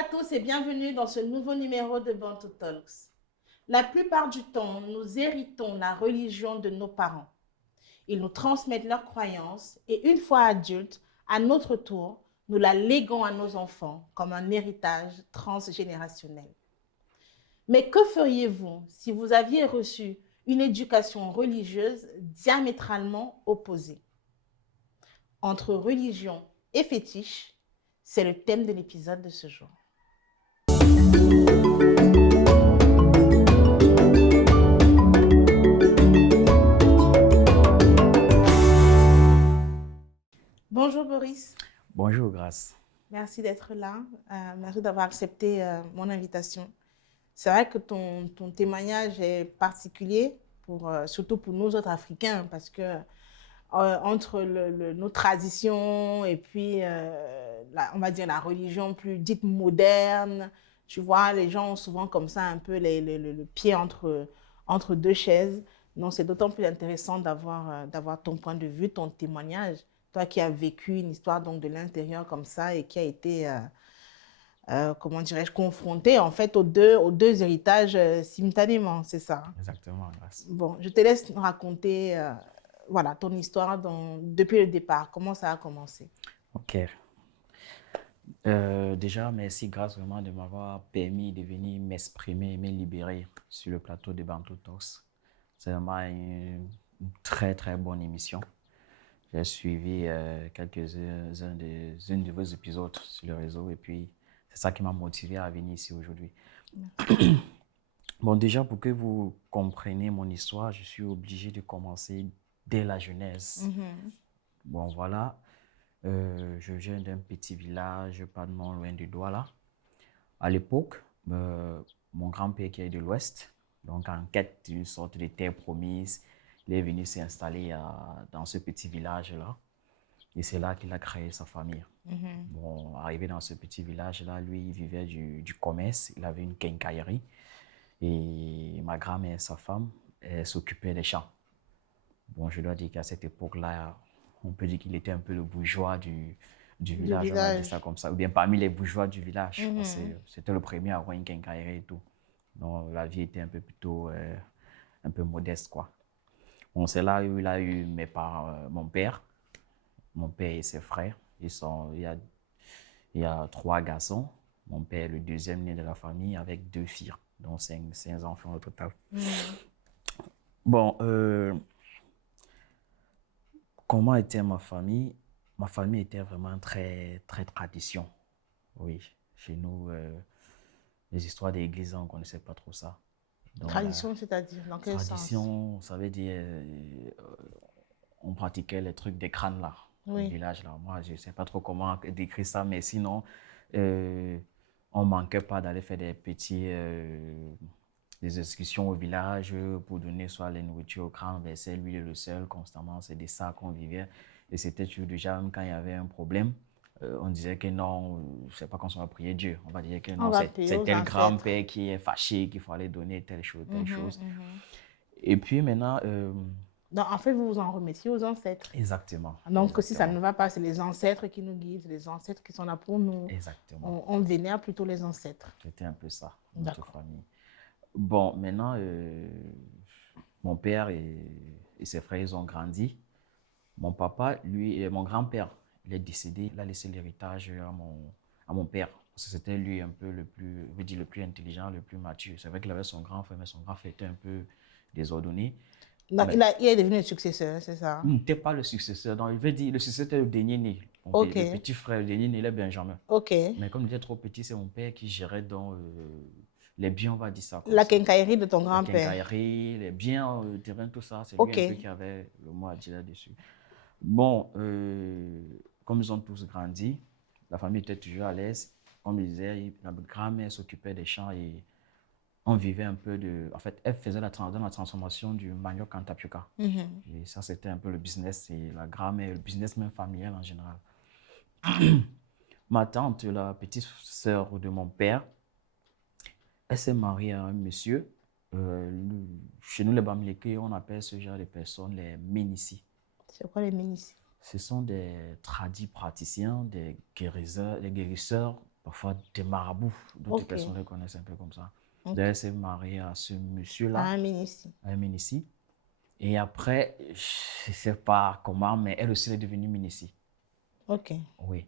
à tous et bienvenue dans ce nouveau numéro de Bantu Talks. La plupart du temps, nous héritons la religion de nos parents. Ils nous transmettent leurs croyances et une fois adultes, à notre tour, nous la léguons à nos enfants comme un héritage transgénérationnel. Mais que feriez-vous si vous aviez reçu une éducation religieuse diamétralement opposée? Entre religion et fétiche, c'est le thème de l'épisode de ce jour. Bonjour Boris. Bonjour Grace. Merci d'être là. Merci d'avoir accepté mon invitation. C'est vrai que ton témoignage est particulier, surtout pour nous autres Africains, parce que entre nos traditions et puis, on va dire, la religion plus dite moderne, tu vois, les gens ont souvent comme ça un peu le pied entre deux chaises. Donc, c'est d'autant plus intéressant d'avoir ton point de vue, ton témoignage. Toi qui as vécu une histoire donc, de l'intérieur comme ça et qui a été, comment dirais-je, confronté en fait aux deux héritages simultanément, c'est ça? Exactement, Grace. Bon, je te laisse nous raconter voilà, ton histoire depuis le départ. Comment ça a commencé? Ok. Déjà, merci Grace vraiment de m'avoir permis de venir m'exprimer et me libérer sur le plateau de Bantu Talks. C'est vraiment une très très bonne émission. J'ai suivi quelques-uns de vos épisodes sur le réseau et puis c'est ça qui m'a motivé à venir ici aujourd'hui. Bon, déjà, pour que vous compreniez mon histoire, je suis obligé de commencer dès la genèse. Bon, voilà. Je viens d'un petit village, pas non loin de Douala. À l'époque, mon grand-père qui est de l'Ouest, donc en quête d'une sorte de terre promise, il est venu s'installer dans ce petit village-là. Et c'est là qu'il a créé sa famille. Bon, arrivé dans ce petit village-là, lui, il vivait du commerce. Il avait une quincaillerie. Et ma grand-mère, sa femme, elle s'occupait des champs. Bon, je dois dire qu'à cette époque-là, on peut dire qu'il était un peu le bourgeois du village, on va dire ça comme ça, ou bien parmi les bourgeois du village, parce que c'était le premier à avoir une quincaillerie et tout. Donc la vie était un peu plutôt, un peu modeste, quoi. Bon, c'est là où il a eu mes parents, mon père et ses frères. Il y a 3 garçons. Mon père est le deuxième né de la famille avec 2 filles, donc cinq enfants au total. Bon, comment était ma famille? Ma famille était vraiment très, très tradition. Oui, chez nous, les histoires d'église, on ne connaissait pas trop ça. Donc, Tradition, c'est-à-dire, dans quel sens? tradition, ça veut dire, on pratiquait les trucs des crânes là, au Oui. village là. Moi, je ne sais pas trop comment décrire ça, mais sinon, euh, on ne manquait pas d'aller faire des excursions au village pour donner soit les nourritures aux crânes, verser l'huile et le sel constamment. C'est de ça qu'on vivait. Et c'était toujours déjà, même quand il y avait un problème, on disait que non, c'est pas qu'on va prier Dieu. On va dire que On non, va c'est payer aux tel ancêtres. grand-père qui est fâché, qu'il faut aller donner telle chose, telle chose. Et puis maintenant, Donc, en fait, vous vous en remettiez aux ancêtres. exactement. Donc, si ça Exactement. ne va pas, c'est les ancêtres qui nous guident, c'est les ancêtres qui sont là pour nous. Exactement. On vénère plutôt les ancêtres. C'était un peu ça, notre D'accord. famille. Bon, maintenant, mon père et ses frères, ils ont grandi. Mon papa, lui, mon grand-père, il est décédé. Il a laissé l'héritage à mon père. Parce que c'était lui un peu le plus intelligent, le plus mature. C'est vrai qu'il avait son grand frère, mais son grand frère était un peu désordonné. Donc, Mais il est devenu le successeur, c'est ça? il n'était pas le successeur. Donc, il veut dire, le successeur était le dernier né. Donc, Ok. le petit frère, le dernier né, il est Benjamin. Ok. Mais comme il était trop petit, c'est mon père qui gérait donc, les biens, on va dire ça comme La ça. quincaillerie de ton La grand-père. quincaillerie, les biens, le terrain, tout ça, c'est lui Ok. un peu qui avait le mot à dire là-dessus. Bon, comme ils ont tous grandi, la famille était toujours à l'aise. Comme je disais, la grand-mère s'occupait des champs et on vivait un peu de... En fait, elle faisait la transformation du manioc en tapioca. Et ça, c'était un peu le business et la grand-mère, le business même familial en général. Ma tante, la petite sœur de mon père, elle s'est mariée à un monsieur. Chez nous, les Bamileke, on appelle ce genre de personnes les Ménissi. C'est quoi les ministres? Ce sont des tradis praticiens, des guérisseurs parfois des marabouts. D'autres Ok. personnes les connaissent un peu comme ça. Donc, Ok. elle s'est mariée à ce À monsieur-là, un ministre. à un Ménissi. Et après, je ne sais pas comment, mais elle aussi est devenue Ménissi. Ok. Oui.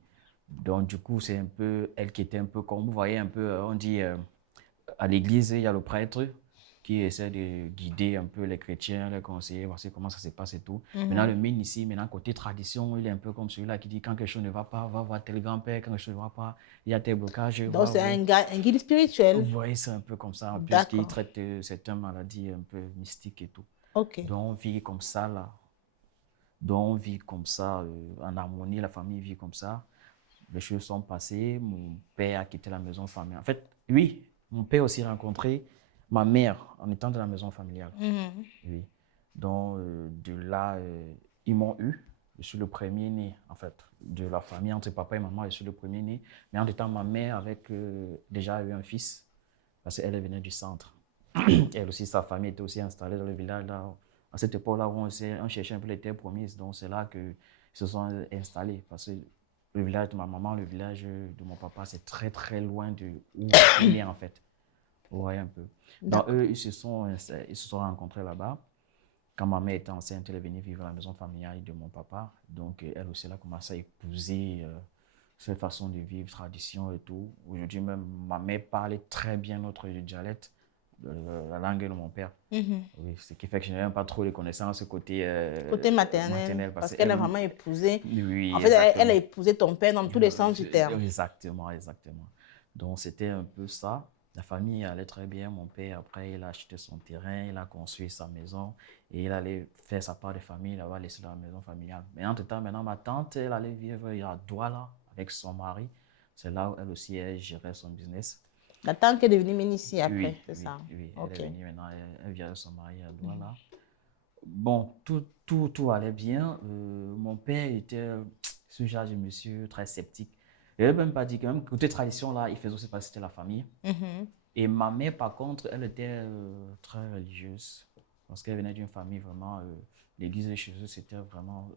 Donc, du coup, c'est un peu elle qui était un peu comme, vous voyez, un peu, on dit, à l'église, il y a le prêtre qui essaie de guider un peu les chrétiens, les conseiller, voir comment ça se passe et tout. Maintenant, le Mhm. mine ici, maintenant, côté tradition, il est un peu comme celui-là qui dit quand quelque chose ne va pas, va voir tel grand-père, quand quelque chose ne va pas, il y a tel blocage, Donc, va c'est voir. un guide Vous spirituel. voyez, c'est un peu comme ça, puisqu'il D'accord. traite certaines maladies un peu mystiques et tout. Ok. Donc, on vit comme ça, là. Donc, on vit comme ça, en harmonie, la famille vit comme ça. Les choses sont passées, mon père a quitté la maison familiale. En fait, oui, mon père aussi rencontré ma mère en étant dans la maison familiale. Mhm. Oui. Donc, de là, ils m'ont eu. Je suis le premier-né, en fait, de la famille. Entre papa et maman, je suis le premier-né. Mais en étant ma mère avec déjà eu un fils, parce qu'elle venait du centre. Elle aussi, sa famille était aussi installée dans le village. Là, à cette époque-là où on cherchait un peu les terres promises. Donc, c'est là qu'ils se sont installés. Parce que le village de ma maman, le village de mon papa, c'est très, très loin de où je suis né, en fait. Vous voyez un peu. Donc, D'accord. eux, ils se sont rencontrés là-bas. Quand ma mère était enceinte, elle est venue vivre à la maison familiale de mon papa. Donc, elle aussi, elle a commencé à épouser cette façon de vivre, tradition et tout. Aujourd'hui, même, ma mère parlait très bien notre dialecte, la langue de mon père. Mhm. Oui, ce qui fait que je n'ai même pas trop de connaissances côté Côté maternel, maternel. Parce parce qu'elle a qu'elle, vraiment épousé. oui, En fait, elle a exactement. épousé ton père dans tous les sens du terme. Exactement, exactement. Donc, c'était un peu ça. La famille allait très bien. Mon père, après, il a acheté son terrain, il a construit sa maison et il allait faire sa part de famille, il va laisser dans la maison familiale. Mais entre-temps, maintenant, ma tante, elle allait vivre à Douala avec son mari. C'est là où elle aussi, elle gérait son business. La tante est devenue ministre après, Oui, c'est oui, ça. oui. Elle est Ok. venue maintenant, elle vit avec son mari à Douala. Bon, tout allait bien. Mon père était ce genre de monsieur très sceptique. Il n'avait même pas dit que même côté tradition, là, il faisait aussi partie de la famille. Mhm. Et ma mère, par contre, elle était très religieuse. Parce qu'elle venait d'une famille vraiment. L'église chez eux, c'était vraiment.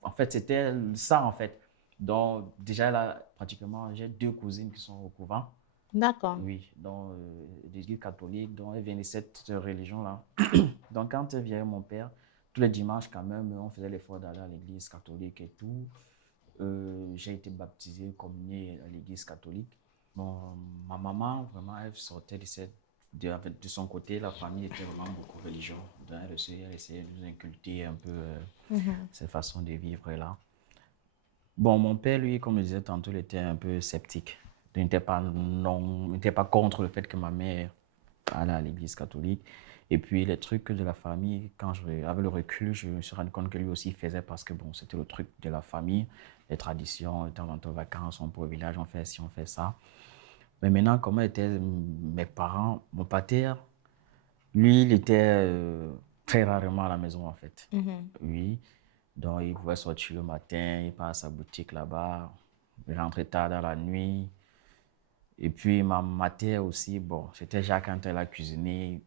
En fait, c'était ça, en fait. Donc, déjà, là, pratiquement, j'ai deux cousines qui sont au couvent. D'accord. Oui, donc, l'église catholique. Donc, elle vient de cette religion-là. Donc, quand elle vient, mon père, tous les dimanches, quand même, on faisait l'effort d'aller à l'église catholique et tout. J'ai été baptisé, communié à l'église catholique. Bon, ma maman, vraiment, elle sortait de son côté, la famille était vraiment beaucoup religieuse. Donc, elle essayait de nous inculquer un peu Mhm. cette façon de vivre là. Bon, mon père, lui, comme je disais tantôt, il était un peu sceptique. Il n'était pas, non, il n'était pas contre le fait que ma mère allait à l'église catholique. Et puis, les trucs de la famille, avec le recul, je me suis rendu compte que lui aussi faisait parce que, bon, c'était le truc de la famille, les traditions, de temps en temps, vacances, on peut au village, on fait ci, on fait ça. Mais maintenant, comment étaient mes parents, mon pater, lui, il était très rarement à la maison, en fait. Mhm. Oui. Donc, il pouvait sortir le matin, il part à sa boutique là-bas, il rentrait tard dans la nuit. Et puis, ma tère aussi, bon, c'était déjà quand elle a cuisiné.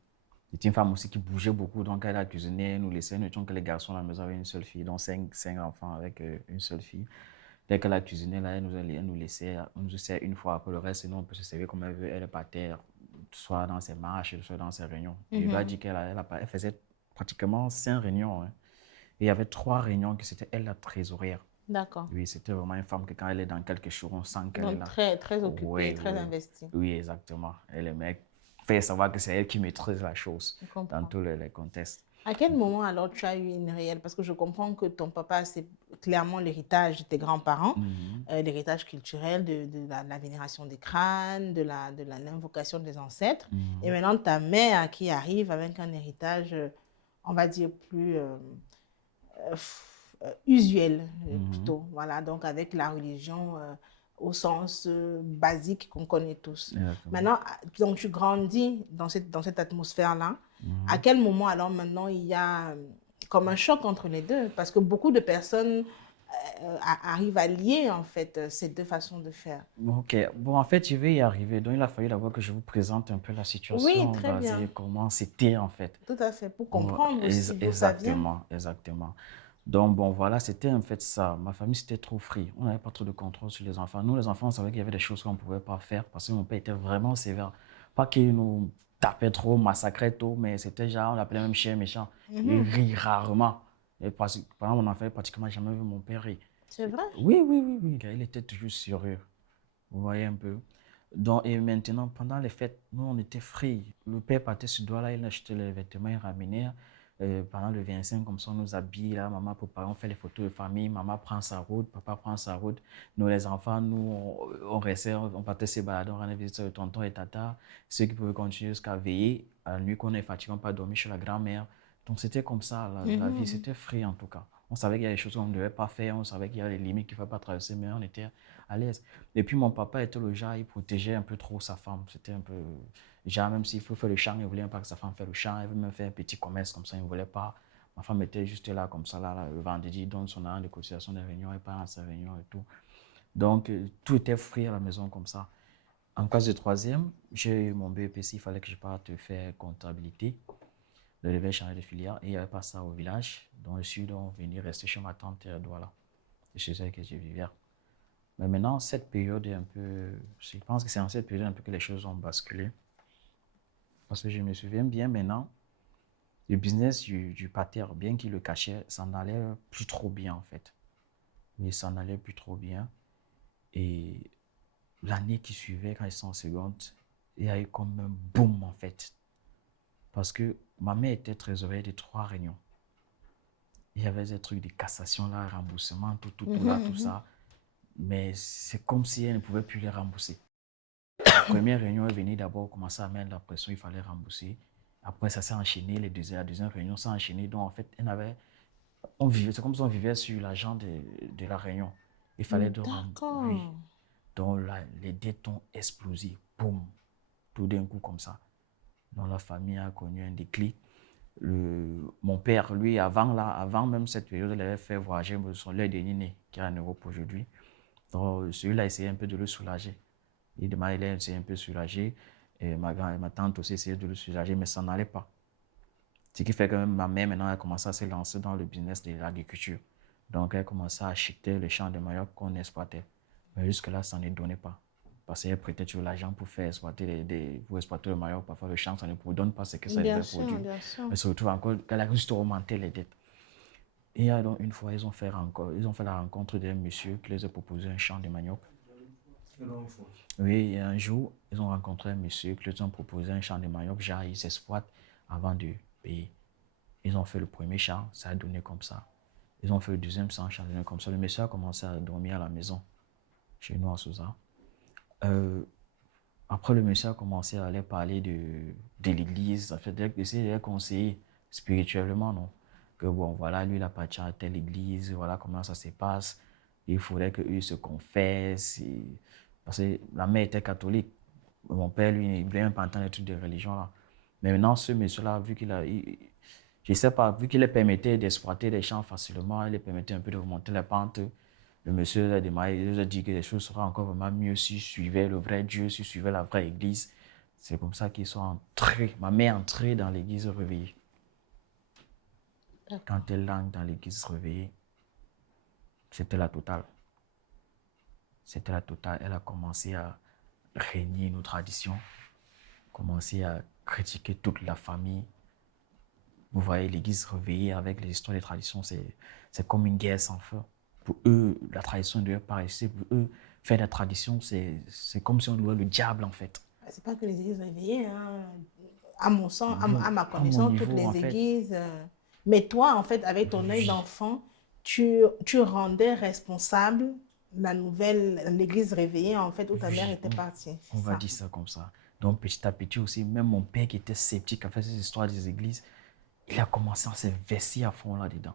C'était une femme aussi qui bougeait beaucoup, donc elle a cuisiné, nous laissait, nous étions que les garçons à la maison avec une seule fille, donc cinq enfants avec une seule fille. Dès qu'elle a cuisiné, là, elle nous laissait, on nous sert une fois, après le reste, sinon on peut se servir comme elle veut, elle est par terre, soit dans ses marches, soit dans ses réunions. Et je dois Mhm. dire elle faisait pratiquement 5 réunions, hein. Et il y avait 3 réunions que c'était elle la trésorière. D'accord. Oui, c'était vraiment une femme que quand elle est dans quelque chose, on sent qu'elle est Donc, là. très, très occupée, Oui, très oui, investie. oui, exactement. Et le mec fait savoir que c'est elle qui maîtrise la chose Je dans comprends. tous les contextes. À quel moment alors tu as eu une réelle, parce que je comprends que ton papa, c'est clairement l'héritage de tes grands-parents, Mhm, l'héritage culturel de la vénération des crânes, l'invocation des ancêtres. Et mhm, maintenant, ta mère qui arrive avec un héritage, on va dire, plus usuel, mhm, plutôt. Voilà, donc avec la religion au sens basique qu'on connaît tous. exactement. Maintenant, donc tu grandis dans cette atmosphère-là. À Mhm. quel moment alors maintenant il y a comme un choc entre les deux? Parce que beaucoup de personnes arrivent à lier en fait ces deux façons de faire. Ok, bon, en fait, je vais y arriver. Donc, il a fallu d'abord que je vous présente un peu la Oui, situation très basée, bien. comment c'était en fait. Tout à fait. Pour comprendre aussi d'où ça vient. Exactement, exactement. Donc, bon, voilà, c'était en fait ça. Ma famille, c'était trop free. On n'avait pas trop de contrôle sur les enfants. Nous, les enfants, on savait qu'il y avait des choses qu'on ne pouvait pas faire parce que mon père était vraiment sévère. Pas qu'il nous tapait trop, massacrait trop, mais c'était genre, on l'appelait même chien méchant. Il Mhm. rit rarement. Et pendant mon enfant, pratiquement jamais vu mon père rire. C'est vrai? Oui, oui, oui, oui, il était toujours sérieux. Vous voyez un peu. Donc, et maintenant, pendant les fêtes, nous, on était free. Le père partait sur Douala, il achetait les vêtements, il ramenait. Pendant le 25, comme ça, on nous habille, là, maman prépare, on fait les photos de famille, maman prend sa route, papa prend sa route. Nous, les enfants, nous, on restait, on partait se balader, on rendait visite sur le tonton et tata. Ceux qui pouvaient continuer jusqu'à veiller. À la nuit, qu'on est fatigué, on pas dormir chez la grand-mère. Donc, c'était comme ça, la vie, Mhm. c'était free en tout cas. On savait qu'il y a des choses qu'on ne devait pas faire, on savait qu'il y a des limites qu'il ne fallait pas traverser, mais on était à l'aise. Et puis mon papa était le genre, il protégeait un peu trop sa femme. C'était un peu, genre même s'il faut faire le champ, il ne voulait pas que sa femme fasse le champ, il veut même faire un petit commerce comme ça, il ne voulait pas. Ma femme était juste là comme ça, là, le vendredi, il donne son argent de cotisation des réunions, elle part à sa réunion et tout. Donc tout était free à la maison comme ça. En classe de troisième, j'ai eu mon BEPC, il fallait que je parte faire comptabilité. Je devais changer de filière et il n'y avait pas ça au village. Donc je suis donc venu rester chez ma tante à Douala. C'est chez elle que je vivais. Mais maintenant, cette période est un peu. Je pense que c'est en cette période un peu que les choses ont basculé. Parce que je me souviens bien maintenant, le business du pater, bien qu'il le cachait, ça n'allait plus trop bien en fait. Mais ça n'allait plus trop bien. Et l'année qui suivait, quand ils sont en seconde, il y a eu comme un boom en fait. Parce que ma mère était trésorière de 3 réunions. Il y avait des trucs de cassation là, remboursement, tout Mhm, là, tout mhm. ça. Mais c'est comme si elle ne pouvait plus les rembourser. La première réunion est venue d'abord commencer à mettre la pression, il fallait rembourser. Après, ça s'est enchaîné, la deuxième réunion s'est enchaînée. Donc, en fait, on vivait, c'est comme si on vivait sur l'argent de la réunion. Il fallait de rembourser. Oui. D'accord. Donc, là, les dettes ont explosé. Boum. Tout d'un coup, comme ça. Donc, la famille a connu un déclic. Mon père, lui, avant même cette période, il avait fait voyager son dernier né, qui est en Europe aujourd'hui. Donc, celui-là essayait un peu de le soulager. Il s'est un peu soulagé. Et ma tante aussi essayait de le soulager, mais ça n'allait pas. Ce qui fait que ma mère, maintenant, a commencé à se lancer dans le business de l'agriculture. Donc, elle a commencé à acheter les champs de manioc qu'on exploitait. Mais jusque-là, ça ne donnait pas. Parce qu'elle prêtait toujours l'argent pour faire exploiter, pour exploiter le manioc. Parfois, le champ, ça ne donne pas ce que ça Bien devait sûr, produire. bien sûr. Mais se retrouve encore qu'elle a juste augmenté les dettes. Et donc, une fois, ils ont fait la rencontre d'un monsieur qui les a proposé un champ de manioc. Oui, et un jour, ils ont rencontré un monsieur qui leur a proposé un champ de manioc. Genre, ils exploitent avant de payer. Ils ont fait le premier champ, ça a donné comme ça. Ils ont fait le deuxième champ, ça a donné comme ça. Le monsieur a commencé à dormir à la maison, chez nous à Sousa. Euh, Après, le monsieur a commencé à aller parler de l'église, en fait, d'essayer de les conseiller spirituellement, non? Que bon, voilà, lui, il appartient à telle église, voilà comment ça se passe. Il faudrait qu'eux se confessent. Parce que la mère était catholique. Mon père, lui, il ne voulait même pas entendre les trucs de religion, là. Mais maintenant, ce monsieur-là, vu qu'il a. Je ne sais pas, vu qu'il les permettait d'exploiter les champs facilement, il les permettait un peu de remonter les pentes. Le monsieur a démarré, il nous a dit que les choses seraient encore vraiment mieux s'il suivait le vrai Dieu, s'il suivait la vraie église. C'est comme ça qu'ils sont entrés. Ma mère est entrée dans l'église réveillée. D'accord. Quand elle entre dans l'église réveillée, c'était la totale. C'était la totale. Elle a commencé à régner nos traditions, commencé à critiquer toute la famille. Vous voyez, l'église réveillée avec les histoires des traditions, c'est comme une guerre sans fin. Pour eux, la tradition ne devait pas rester. Pour eux, faire la tradition, c'est comme si on louait le diable, en fait. C'est pas que les églises réveillées, hein. À mon sens, Oui, à ma à mon connaissance, toutes niveau, en les fait, églises. Mais toi, en fait, avec ton œil oui, d'enfant, tu rendais responsable l'église réveillée, en fait, où ta mère oui, était partie. on C'est va ça. dire ça comme ça. Donc, petit à petit aussi, même mon père qui était sceptique à faire ces histoires des églises, il a commencé à s'investir à fond là-dedans.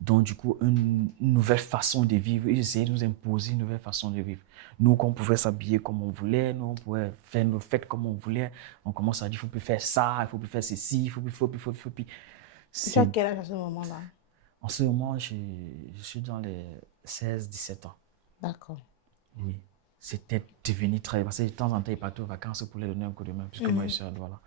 Donc, du coup, une nouvelle façon de vivre. Ils essayaient de nous imposer une nouvelle façon de vivre. Nous, qu'on pouvait s'habiller comme on voulait, nous, on pouvait faire nos fêtes comme on voulait. On commence à dire, il ne faut plus faire ça, il ne faut plus faire ceci, il faut plus, il faut plus, il faut plus, il faut plus. Et tu as C'est, quel âge à ce moment-là? en ce moment, je suis dans les 16, 17 ans. D'accord. Oui. C'était devenu très. Parce que de temps en temps, il partait aux vacances pour les donner un coup de main, puisque moi, je Mhm. suis à Douala.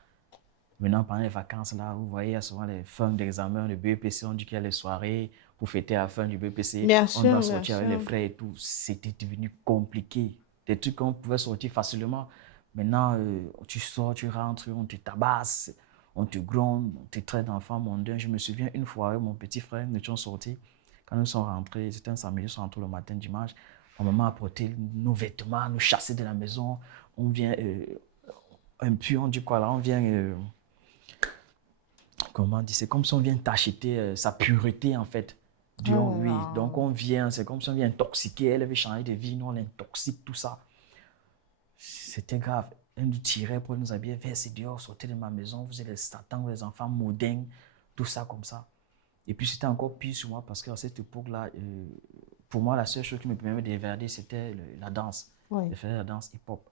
Maintenant, pendant les vacances, là, vous voyez, il y a souvent les fins d'examen, le BEPC, on dit qu'il y a les soirées, pour fêter la fin du BPC. Bien On doit sûr, bien sortir avec les sûr. frères et tout. C'était devenu compliqué. Des trucs qu'on pouvait sortir facilement. Maintenant, tu sors, tu rentres, on te tabasse, on te gronde, on te traite d'enfant mondain. Je me souviens une fois avec mon petit frère, nous étions sortis. Quand nous sommes rentrés, c'était un samedi, nous sommes rentrés le matin, dimanche. Ma maman a porté nos vêtements, nous chasser de la maison. On vient, impur, on dit quoi là? On vient, comment on dit? C'est comme si on vient t'acheter sa pureté en fait. Dieu, Oh oui. là. Donc on vient, c'est comme si on vient intoxiquer. Elle avait changé de vie, nous on l'intoxique, tout ça. C'était grave. Elle nous tirait pour nous habiller. Versez dehors, sortez de ma maison. Vous êtes les satans, les enfants modins, tout ça comme ça. Et puis c'était encore pire sur moi parce qu'à cette époque-là, pour moi, la seule chose qui me permettait d'évader, c'était la danse. Oui. De faire la danse hip-hop.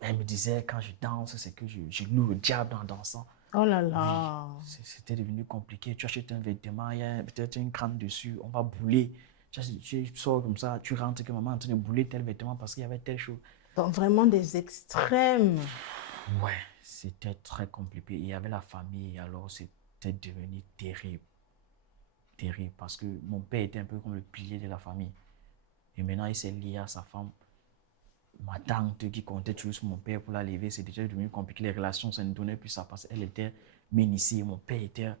Elle me disait, quand je danse, c'est que je loue le diable en dansant. Oh là Oui, là. c'était devenu compliqué. Tu achètes un vêtement, il y a peut-être une crâne dessus, on va bouler. Tu sors comme ça, tu rentres que maman est en train de bouler tel vêtement parce qu'il y avait telle chose. Donc vraiment des extrêmes. Ouais, c'était très compliqué. Il y avait la famille, alors c'était devenu terrible. Terrible, parce que mon père était un peu comme le pilier de la famille. Et maintenant, il s'est lié à sa femme. Ma tante qui comptait toujours sur mon père pour la lever, c'est déjà devenu compliqué. Les relations, ça ne donnait plus ça parce qu'elle était ménissée. Mon père était.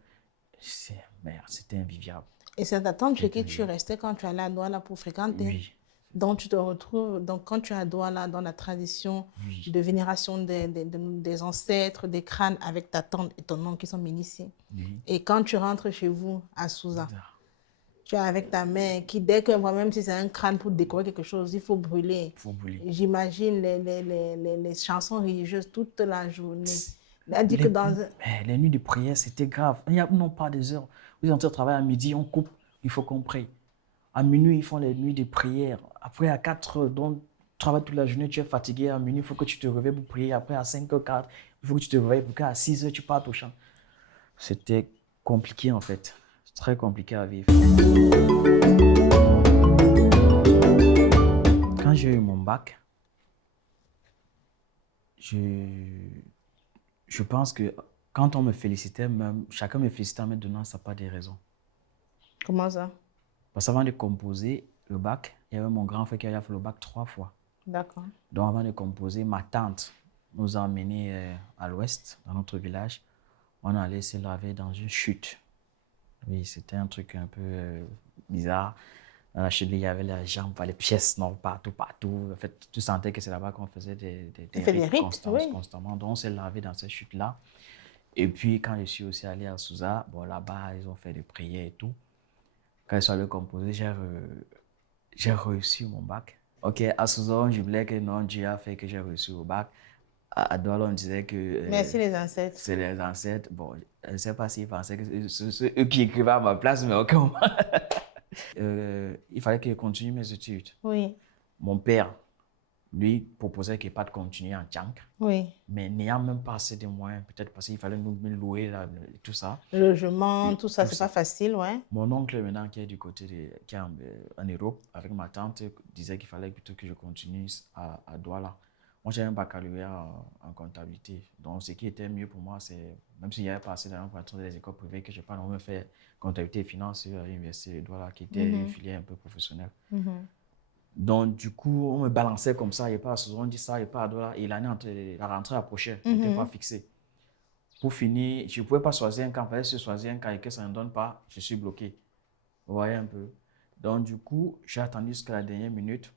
Merde, c'était invivable. Et c'est ta tante chez C'était qui tu invivable. restais quand tu allais à Douala pour fréquenter. Oui, Donc tu te retrouves, donc quand tu es à Douala dans la tradition oui, de vénération des ancêtres, des crânes avec ta tante et ton oncle qui sont bénitiés. oui. Et quand tu rentres chez vous à Souza, Ah, tu es avec ta mère qui, dès que moi-même, si c'est un crâne pour décorer quelque chose, il faut brûler. faut bouler. J'imagine les chansons religieuses toute la journée. Elle dit que Les, dans... les nuits de prière, c'était grave. Il n'y a non pas des heures. Vous entrez au travail à midi, on coupe, il faut qu'on prie. À minuit, ils font les nuits de prière. Après, à 4 heures, donc, tu travailles toute la journée, tu es fatigué. À minuit, il faut que tu te réveilles pour prier. Après, à 5 h 4, il faut que tu te réveilles pour qu'à 6 heures, tu partes au champ. C'était compliqué, en fait. Très compliqué à vivre. Quand j'ai eu mon bac, je pense que quand on me félicitait, même, chacun me félicitait en me donnant sa part des raisons. Comment ça? Parce qu'avant de composer le bac, il y avait mon grand frère qui avait fait le bac 3 fois. D'accord. Donc avant de composer, ma tante nous a emmenés à l'ouest, dans notre village. On allait se laver dans une chute. Oui, c'était un truc un peu bizarre. Dans la chute, il y avait les jambes, les pièces, non, partout, partout. En fait, tu sentais que c'est là-bas qu'on faisait Tu des fais des rites rites, oui. constamment. Donc on s'est lavé dans cette chute-là. Et puis quand je suis aussi allé à Souza, bon là-bas, ils ont fait des prières et tout. Quand je suis allé composer, j'ai reçu mon bac. Ok, à Souza, on jubilait que non, Dieu a fait que j'ai reçu au bac. À Douala, on disait que Merci les ancêtres. c'est les ancêtres. Bon, je ne sais pas s'ils pensaient que c'est eux qui écrivaient à ma place, mais aucun moment. Il fallait que je continue mes études. Oui, Mon père, lui, proposait qu'il n'y ait pas de continuer en Tchang, oui. mais n'ayant même pas assez de moyens, peut-être parce qu'il fallait nous louer là, tout ça. Logement, tout ça, Tout c'est pas ça. facile, ouais. Mon oncle, maintenant, qui est du côté qui est en Europe, avec ma tante, disait qu'il fallait plutôt que je continue à Douala. Moi, j'ai un baccalauréat en comptabilité. Donc, ce qui était mieux pour moi, c'est, même s'il y avait pas assez d'argent pour entrer dans les écoles privées, que je n'ai pas normalement fait comptabilité et finance à l'université de Douala, qui était une filière un peu professionnelle. Donc, du coup, on me balançait comme ça, il n'y a pas à Souzou, on dit ça, il n'y a pas à Douala. Et la rentrée approchait, je n'étais pas fixé. Pour finir, je ne pouvais pas choisir un camp, il fallait se choisir un camp et que ça ne donne pas, je suis bloqué. Vous voyez un peu. Donc, du coup, j'ai attendu jusqu'à la dernière minute.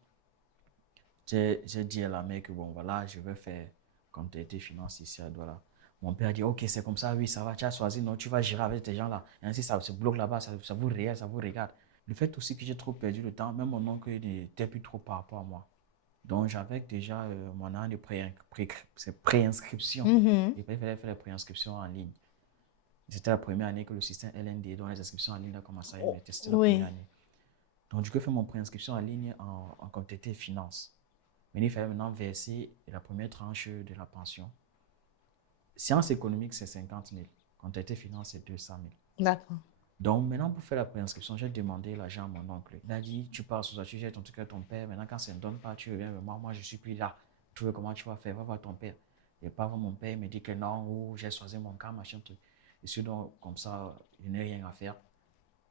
J'ai dit à la mère que bon, voilà, je vais faire comptabilité finance ici à Douala. Mon père a dit, ok, c'est comme ça, oui, ça va, tu as choisi, non, tu vas gérer avec ces gens-là. Et ainsi, ça se bloque là-bas, ça vous regarde, ça vous regarde. Le fait aussi que j'ai trop perdu le temps, même mon oncle n'était plus trop par rapport à moi. Donc, j'avais déjà mon an de préinscription. Et puis, il fallait faire la préinscription en ligne. C'était la première année que le système LND, dont les inscriptions en ligne, a commencé à être testées la Oui. première année. Donc, du coup, j'ai fait mon préinscription en ligne en comptabilité finance. Mais il fallait maintenant verser la première tranche de la pension. Sciences économiques, c'est 50 000. Comptabilité finance, c'est 200 000. D'accord. Donc, maintenant, pour faire la préinscription, j'ai demandé l'argent à mon oncle. Il a dit, tu pars sous tu jettes ton truc à ton père. Maintenant, quand ça ne donne pas, tu reviens vers moi. Moi, je ne suis plus là. Tu veux comment tu vas faire? Va voir ton père. Et pas voir mon père, il me dit que non, ou j'ai choisi mon camp, machin truc. Et donc, comme ça, je n'ai rien à faire.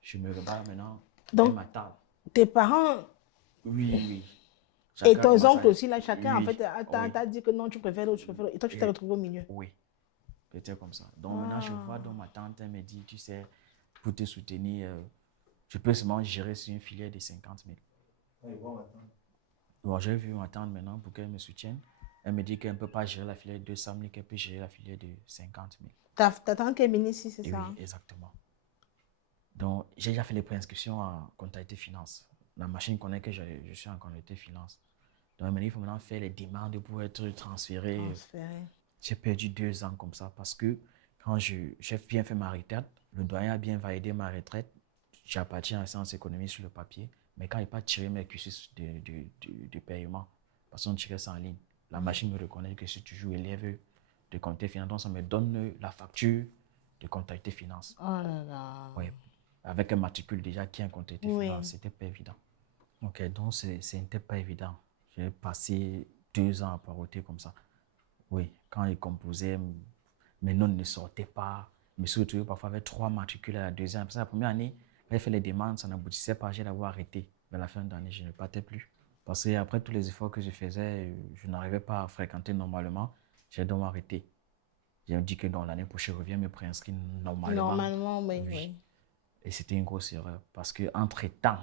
Je me regarde maintenant, Donc, elle m'attend. Tes parents Oui. et Chacun tes commence oncles à... aussi, là, chacun, en Oui, fait, oui, t'a dit que non, tu préfères l'autre, tu préfères l'autre. Et toi, tu t'es retrouvé au milieu. oui. C'était comme ça. Donc maintenant, je vois Ah. dans ma tante, elle me dit, tu sais, pour te soutenir, je peux seulement gérer sur une filière de 50 000. Bon, j'ai vu ma tante maintenant pour qu'elle me soutienne. Elle me dit qu'elle ne peut pas gérer la filière de 200 000, qu'elle peut gérer la filière de 50 000. Ta tante qui est ministre, c'est Et ça? oui, Hein? exactement. Donc, j'ai déjà fait les préinscriptions en comptabilité finance. La machine connaît que je suis en comptabilité finance. Donc, il faut maintenant faire les demandes pour être transféré. Transféré. J'ai perdu 2 ans comme ça parce que quand j'ai bien fait ma retraite, le doyen a bien validé ma retraite. J'ai appartenu à la sciences économiques sur le papier, mais quand il n'a pas tiré mes cursus de paiement, parce qu'on tirait ça en ligne, la machine me reconnaît que je suis toujours élève de comptabilité finance, donc ça me donne la facture de comptabilité finance. Oh là là. Oui, avec un matricule déjà qui est en comptabilité Oui. finance, c'était pas évident. Ok, donc c'était pas évident. J'ai passé 2 ans à paroter comme ça. Oui, quand il composait, mes notes ne sortaient pas. Je me suis retrouvé parfois avec 3 matricules à la deuxième. Parce que la première année, j'ai fait les demandes, ça n'aboutissait pas, j'ai d'abord arrêté. Mais à la fin de l'année, je ne partais plus. Parce qu'après tous les efforts que je faisais, je n'arrivais pas à fréquenter normalement. J'ai donc arrêté. J'ai dit que dans l'année prochaine, je reviens me préinscrire normalement. Normalement, oui, Oui. oui. Et c'était une grosse erreur. Parce qu'entre-temps,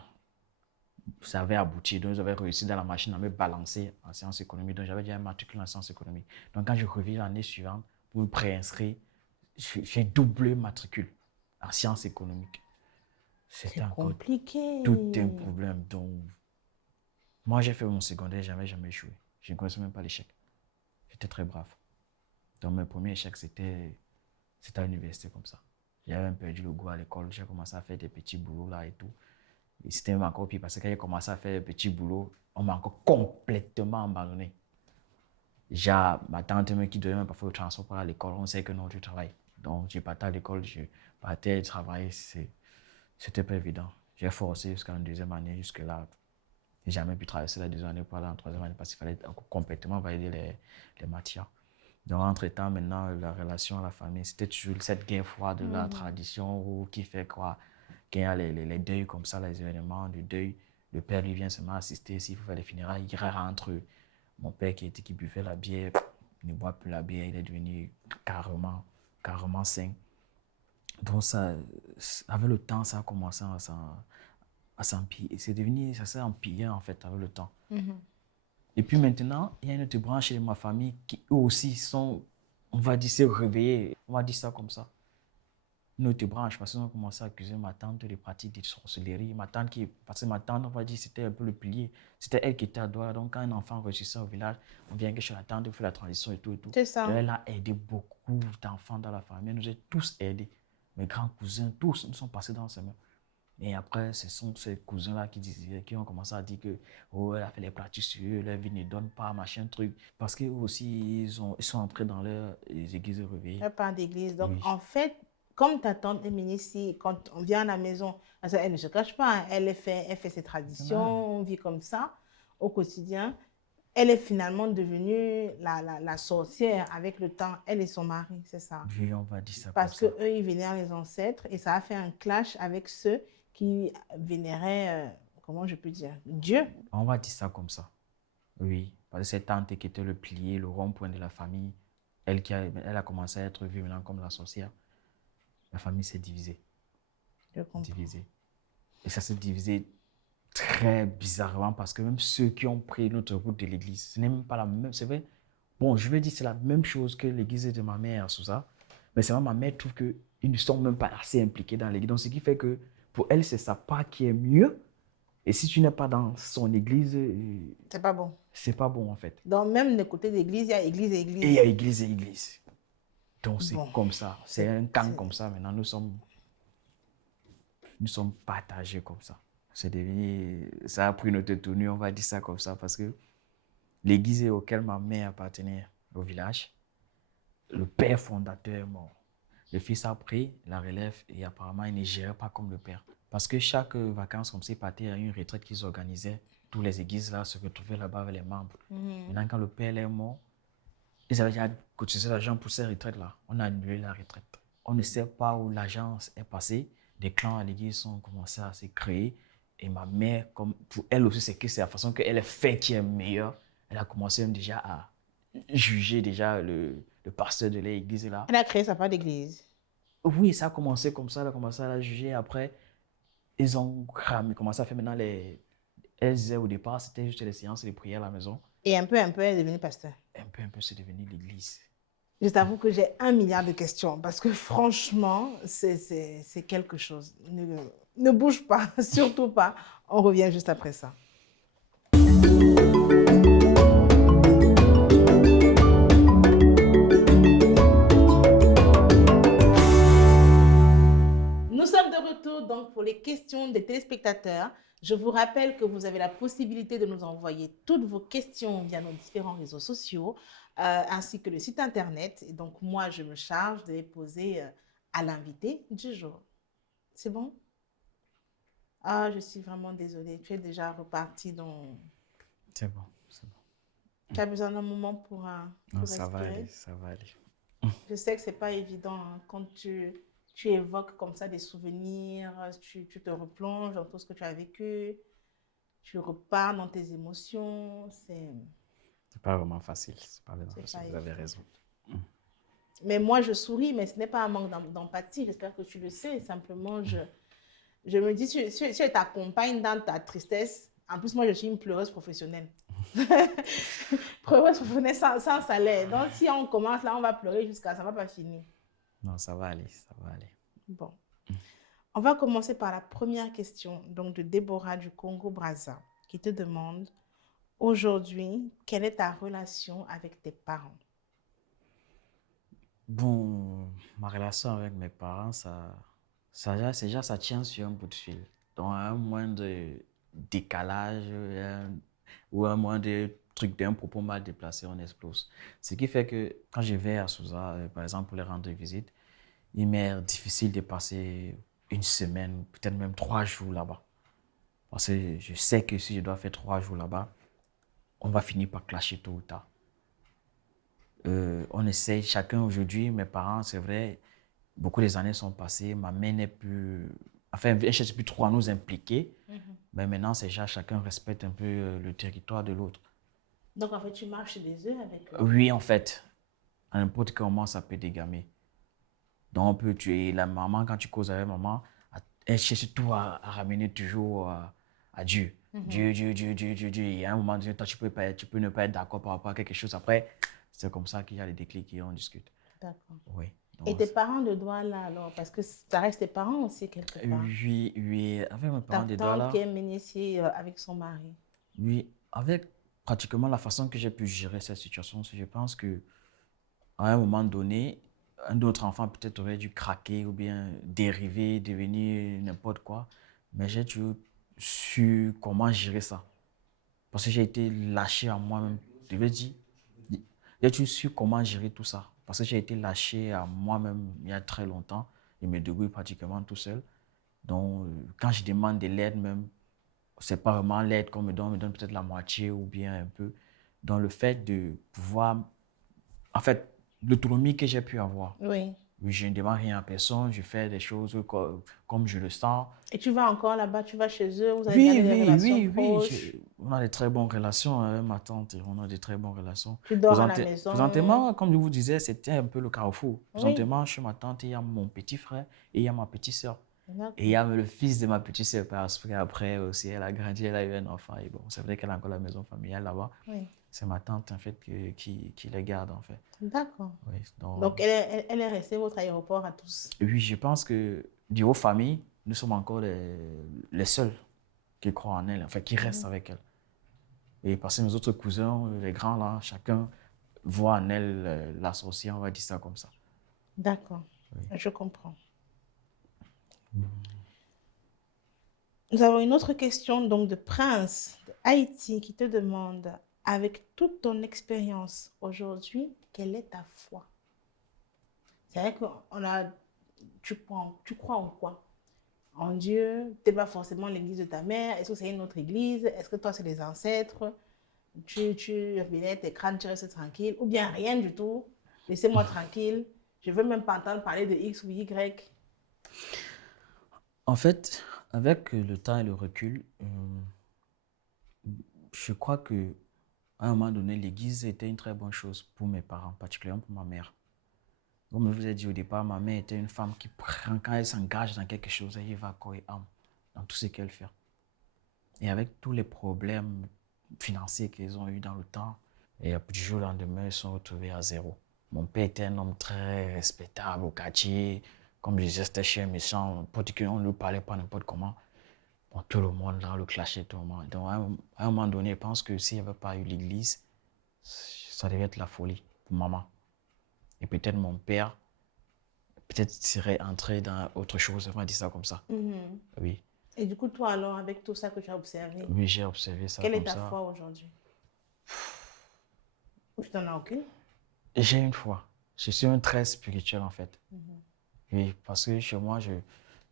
ça avait abouti. Donc, j'avais réussi dans la machine à me balancer en sciences économiques. Donc, j'avais déjà un matricule en sciences économiques. Donc, quand je reviens l'année suivante pour me préinscrire, j'ai doublé matricule en sciences économiques. C'était C'est encore compliqué. tout un problème. Donc, moi, j'ai fait mon secondaire, jamais échoué. Je ne connaissais même pas l'échec. J'étais très brave. Donc, mon premier échec, c'était à l'université comme ça. J'avais même perdu le goût à l'école. J'ai commencé à faire des petits boulots là et tout. Et c'était même encore pire parce que quand j'ai commencé à faire des petits boulots, on m'a encore complètement abandonné. Déjà, ma tante qui donnait même parfois le transport pour aller à l'école, on sait que non, tu travailles. Donc, je partais à l'école, je partais travailler, c'était pas évident. J'ai forcé jusqu'à la deuxième année, jusque-là. J'ai jamais pu traverser la deuxième année pour aller en troisième année parce qu'il fallait complètement valider les matières. Donc, entre-temps, maintenant, la relation à la famille, c'était toujours cette guerre froide de la tradition qui fait quoi, qu'il y a les deuils comme ça, les événements de deuil. Le père lui vient seulement assister. S'il faut faire les funérailles, il rentre. Mon père qui buvait la bière, il ne boit plus la bière, il est devenu carrément sain. Donc, ça, avec le temps, ça a commencé à s'empirer. Ça s'est empiré en fait avec le temps. Et puis maintenant, il y a une autre branche de ma famille qui eux aussi sont, on va dire, se réveiller. On va dire ça comme ça. Une autre branche, parce qu'ils ont commencé à accuser ma tante de pratiques de sorcellerie. Parce que ma tante, on va dire, c'était un peu le pilier. C'était elle qui était à Douala. Donc, quand un enfant réussissait au village, on vient que chez la tante, on fait la transition et tout. C'est ça. Et elle a aidé beaucoup d'enfants dans la famille. Elle nous a tous aidés. Mes grands cousins, tous nous sont passés dans ses mains. Et après, ce sont ces cousins-là qui ont commencé à dire que oh, elle a fait les pratiques sur eux, leur vie ne donne pas, machin, truc. Parce qu'eux aussi, ils sont entrés dans leurs églises réveillées. Elle part d'église. Donc, Oui. en fait, comme ta tante est ministre, quand on vient à la maison, parce elle ne se cache pas, hein, elle fait ses traditions, on vit comme ça au quotidien. Elle est finalement devenue la sorcière avec le temps, elle et son mari, c'est ça. Oui, on va dire ça Parce comme que ça. eux, ils vénèrent les ancêtres et ça a fait un clash avec ceux qui vénéraient, comment je peux dire, Dieu. On va dire ça comme ça. Oui, parce que cette tante qui était le pilier, le rond-point de la famille, elle a commencé à être vue maintenant comme la sorcière. La famille s'est divisée. Je comprends. Divisée. Et ça s'est divisé très bizarrement parce que même ceux qui ont pris notre route de l'église, ce n'est même pas la même. C'est vrai. Bon, je vais dire c'est la même chose que l'église de ma mère, sous ça. Mais c'est vrai, ma mère trouve qu'ils ne sont même pas assez impliqués dans l'église. Donc, ce qui fait que pour elle, c'est sa part qui est mieux. Et si tu n'es pas dans son église, C'est pas bon. c'est pas bon en fait. Donc, même de côté d'église, il y a église et Et église. il y a église et église. Donc, c'est Bon. comme ça. C'est un camp comme ça. Maintenant, nous sommes partagés comme ça. Ça a pris notre tournure, on va dire ça comme ça, parce que l'église auquel ma mère appartenait au village, le père fondateur est mort. Le fils a pris la relève et apparemment il ne gérait pas comme le père. Parce que chaque vacances comme ça, il partait à une retraite qu'ils organisaient. Toutes les églises là se retrouvaient là-bas avec les membres. Maintenant, quand le père est mort, ils avaient déjà cotisé l'argent pour ces retraites là. On a annulé la retraite. On ne sait pas où l'argent est passé. des clans à l'église ont commencé à se créer. Et ma mère, comme pour elle aussi, c'est la façon qu'elle est faite qui est meilleure. Elle a commencé même déjà à juger déjà le pasteur de l'église là. Elle a créé sa part d'église. Oui, ça a commencé comme ça, elle a commencé à la juger. Après, ils ont commencé à faire maintenant les... Elle disait au départ, c'était juste les séances de prière à la maison. Et un peu, elle est devenue pasteur. Un peu, c'est devenu l'église. Je t'avoue que j'ai 1 milliard de questions parce que franchement, c'est quelque chose. Ne bouge pas, surtout pas. On revient juste après ça. Nous sommes de retour donc pour les questions des téléspectateurs. Je vous rappelle que vous avez la possibilité de nous envoyer toutes vos questions via nos différents réseaux sociaux, ainsi que le site internet. Et donc, moi, je me charge de les poser à l'invité du jour. C'est bon? Ah, je suis vraiment désolée. Tu es déjà reparti dans... C'est bon, c'est bon. Tu as besoin d'un moment pour Non, ça respirer? va aller, ça va aller. Je sais que ce n'est pas évident hein, quand tu évoques comme ça des souvenirs, tu te replonges dans tout ce que tu as vécu, tu repars dans tes émotions. C'est pas vraiment facile. C'est pas vraiment C'est facile, pas vous avez évident. raison. Mais moi, je souris, mais ce n'est pas un manque d'empathie. J'espère que tu le sais. Simplement, je me dis, si elle t'accompagne dans ta tristesse, en plus, moi, je suis une pleureuse professionnelle. Pleureuse professionnelle sans salaire. Donc, si on commence là, on va pleurer jusqu'à ça ne va pas finir. Non, ça va aller, ça va aller. Bon. On va commencer par la première question donc de Déborah du Congo-Brazza qui te demande aujourd'hui, quelle est ta relation avec tes parents? Bon, ma relation avec mes parents, ça tient sur un bout de fil. Donc, à un moindre décalage ou un moindre truc d'un propos mal déplacé, on explose. Ce qui fait que quand je vais à Sousa, par exemple, pour les rendre visite, il m'est difficile de passer une semaine, peut-être même 3 jours là-bas. Parce que je sais que si je dois faire 3 jours là-bas, on va finir par clasher tôt ou tard. On essaye chacun aujourd'hui, mes parents, c'est vrai, beaucoup des années sont passées, ma mère n'est plus, enfin, elle ne cherche plus trop à nous impliquer, mais maintenant, c'est déjà chacun respecte un peu le territoire de l'autre. Donc, en fait, tu marches des œufs avec eux? Oui, en fait, à n'importe quel moment, ça peut dégamer. Donc, on peut tuer la maman, quand tu causes avec maman, elle cherche tout à ramener toujours à Dieu. Dieu, Dieu, Dieu, Dieu, Dieu, Dieu. Et à un moment donné, toi, tu peux ne pas être d'accord par rapport à quelque chose. Après, c'est comme ça qu'il y a les déclics et on discute. D'accord. Oui. Et tes parents de droit là, alors, parce que ça reste tes parents aussi quelque part. Oui, oui, avec mes parents Ta de droit là. tante qui est ménicier avec son mari. Oui, avec pratiquement la façon que j'ai pu gérer cette situation, je pense que à un moment donné, un autre enfant peut-être aurait dû craquer ou bien dériver, devenir n'importe quoi. Mais j'ai toujours su comment gérer ça. Parce que j'ai été lâché à moi-même. Je veux dire, j'ai toujours su comment gérer tout ça. Parce que j'ai été lâché à moi-même il y a très longtemps. Je me débrouille pratiquement tout seul. Donc, quand je demande de l'aide même, c'est pas vraiment l'aide qu'on me donne peut-être la moitié ou bien un peu. Donc, le fait de pouvoir, en fait, l'autonomie que j'ai pu avoir. Oui. Oui, je ne demande rien à personne, je fais des choses comme je le sens. Et tu vas encore là-bas, tu vas chez eux, vous avez gardé des relations proches? On a de très bonnes relations avec ma tante, on a de très bonnes relations. Tu dors à la maison? Présentement, comme je vous disais, c'était un peu le carrefour. Oui. Présentement, chez ma tante, il y a mon petit frère et il y a ma petite soeur. Et il y a le fils de ma petite soeur, parce qu'après aussi, elle a grandi, elle a eu un enfant. Et bon, c'est vrai qu'elle a encore la maison familiale là-bas. Oui. C'est ma tante, en fait, qui les garde, en fait. D'accord. Oui, donc elle est restée votre aéroport à tous? Oui, je pense que, niveau famille, nous sommes encore les seuls qui croient en elle, enfin, qui restent avec elle. Et parce que nos autres cousins, les grands, là, chacun voit en elle la sorcière, on va dire ça comme ça. D'accord, oui. Je comprends. Nous avons une autre question donc de Prince de Haïti qui te demande, avec toute ton expérience aujourd'hui, quelle est ta foi? C'est vrai que tu crois en quoi? En Dieu? Tu n'es pas forcément l'église de ta mère. Est-ce que c'est une autre église? Est-ce que toi, c'est les ancêtres? Tu venais tes crânes, tu restes tranquille? Ou bien rien du tout? Laissez-moi tranquille. Je ne veux même pas entendre parler de X ou Y. En fait, avec le temps et le recul, je crois que à un moment donné, l'église était une très bonne chose pour mes parents, particulièrement pour ma mère. Comme je vous ai dit au départ, ma mère était une femme qui prend, quand elle s'engage dans quelque chose, elle y va corps et âme dans tout ce qu'elle fait. Et avec tous les problèmes financiers qu'ils ont eu dans le temps, et du jour au lendemain, ils sont retrouvés à zéro. Mon père était un homme très respectable au quartier. Comme je disais, c'était chien méchant. On ne lui parlait pas n'importe comment. Bon, tout le monde là le clashait tout le monde. Donc, à un moment donné, je pense que s'il n'y avait pas eu l'église, ça devait être la folie pour maman. Et peut-être mon père, peut-être serait entré dans autre chose, on va dire ça comme ça. Mhm. Oui, Et du coup, toi, alors, avec tout ça que tu as observé, oui, j'ai observé ça quelle est comme ta ça. foi aujourd'hui? Ou tu n'en as aucune? J'ai une foi. Je suis un très spirituel en fait. Mhm. Oui, parce que chez moi,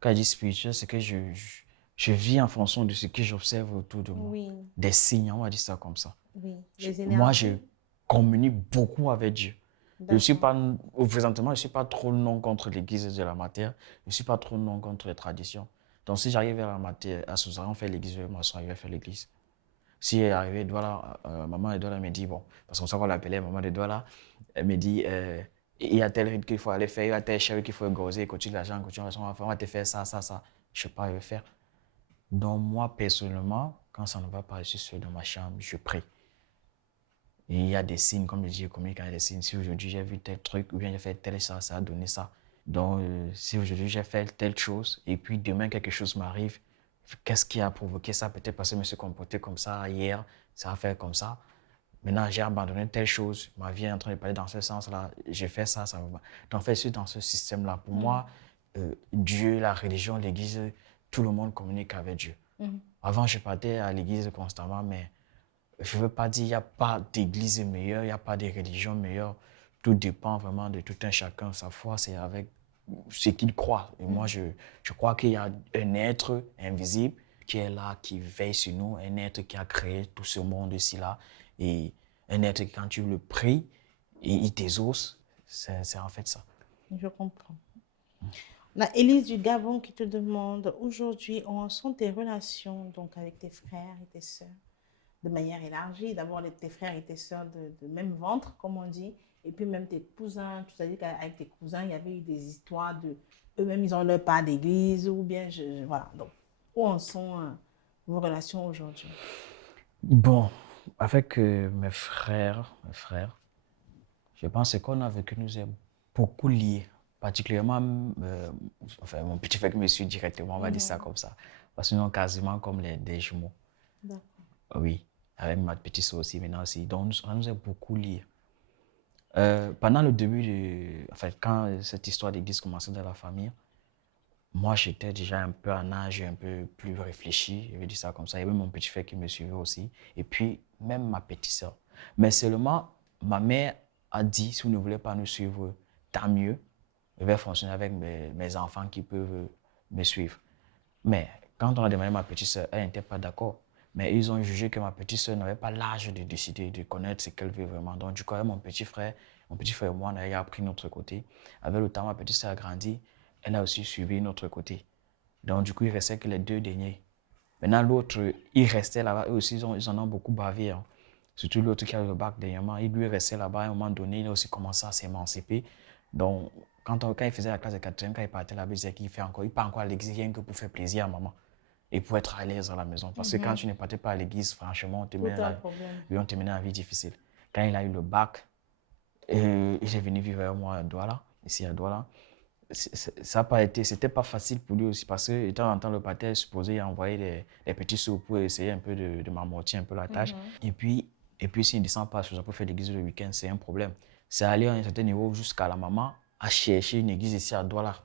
quand je dis spirituel, c'est que je vis en fonction de ce que j'observe autour de moi. Oui, Des signes, on va dire ça comme ça. oui. Les Moi, je énergies? communique beaucoup avec Dieu. Je suis D'accord. pas, présentement, je ne suis pas trop non contre l'église de la matière. Je ne suis pas trop non contre les traditions. Donc, si j'arrive vers la matière, à ce moment, on fait l'église, je vais m'asseoir, je vais faire l'église. Si elle est arrivée, Douala, maman de Douala me dit, bon, parce qu'on sait qu'on l'appelait maman de Douala, elle me dit, il y a tel rythme qu'il faut aller faire, il y a tel chéri qu'il faut égorger, continue l'argent, continue l'argent, on va te faire ça, ça, ça. Je ne sais pas, je vais faire. Donc, moi, personnellement, quand ça ne va pas, je suis seul dans ma chambre, je prie. Et il y a des signes, comme je dis, je communique avec des signes. Si aujourd'hui j'ai vu tel truc, ou bien j'ai fait tel ça, ça a donné ça. Donc, si aujourd'hui j'ai fait telle chose, et puis demain quelque chose m'arrive, qu'est-ce qui a provoqué ça? Peut-être parce que je me suis comporté comme ça hier, ça a fait comme ça. Maintenant, j'ai abandonné telle chose, ma vie est en train de parler dans ce sens-là, j'ai fait ça, ça va. Donc, en fait, je suis dans ce système-là. Pour moi, Dieu, la religion, l'église, tout le monde communique avec Dieu. Mhm. Avant, je partais à l'église constamment, mais je ne veux pas dire qu'il n'y a pas d'église meilleure, il n'y a pas de religion meilleure. Tout dépend vraiment de tout un chacun. Sa foi, c'est avec ce qu'il croit. Et moi, je crois qu'il y a un être invisible qui est là, qui veille sur nous, un être qui a créé tout ce monde ici-là. Et un être qui, quand tu le pries, et il t'exauce. C'est en fait ça. Je comprends. On a Élise du Gabon qui te demande aujourd'hui, où en sont tes relations donc avec tes frères et tes sœurs de manière élargie? D'abord, tes frères et tes sœurs de même ventre, comme on dit, et puis même tes cousins. Tu t'as dit qu'avec tes cousins, il y avait eu des histoires de eux-mêmes, ils ont leur part d'église, ou bien, voilà. Donc, où en sont vos relations aujourd'hui? Bon, avec mes frères, je pense que ce qu'on a vécu nous est beaucoup liés, particulièrement enfin, mon petit frère qui me suit directement, on va dire ça Mhm. comme ça, parce que nous sommes quasiment comme des jumeaux. D'accord. Oui, avec ma petite soeur aussi maintenant aussi. Donc, ça nous est beaucoup liés. Pendant le début enfin, quand cette histoire d'église commençait dans la famille, moi, j'étais déjà un peu en âge, un peu plus réfléchi, je vais dire ça comme ça. Il y avait mon petit frère qui me suivait aussi, et puis même ma petite soeur. Mais seulement, ma mère a dit, si vous ne voulez pas nous suivre, tant mieux. Je vais fonctionner avec mes enfants qui peuvent me suivre. Mais quand on a demandé à ma petite soeur, elle n'était pas d'accord. Mais ils ont jugé que ma petite soeur n'avait pas l'âge de décider, de connaître ce qu'elle veut vraiment. Donc, du coup, avec mon petit frère et moi, on a appris notre côté. Avec le temps, ma petite soeur a grandi. Elle a aussi suivi notre côté. Donc, du coup, il restait que les deux derniers. Maintenant, l'autre, il restait là-bas. Eux aussi, ils en ont beaucoup bavé. Hein. Surtout l'autre qui a eu le bac dernièrement. Il lui restait là-bas. À un moment donné, il a aussi commencé à s'émanciper. Donc, quand il faisait la classe de 4e, quand il partait là-bas, il disait qu'il part encore à l'église rien que pour faire plaisir à maman et pour être à l'aise à la maison. Parce que quand Mhm. tu ne partais pas à l'église, franchement, Tout un problème. on te menait la vie difficile. Quand il a eu le bac, il est venu vivre avec moi à Douala, ici à Douala. Ça n'a pas été, c'était pas facile pour lui aussi parce que de temps en temps, le pâté est supposé envoyer des petits sous pour essayer un peu de m'amortir un peu la tâche. Mhm. Et puis s'il ne descend pas pour faire l'église le week-end, c'est un problème. C'est aller à un certain niveau jusqu'à la maman à chercher une église ici à Douala,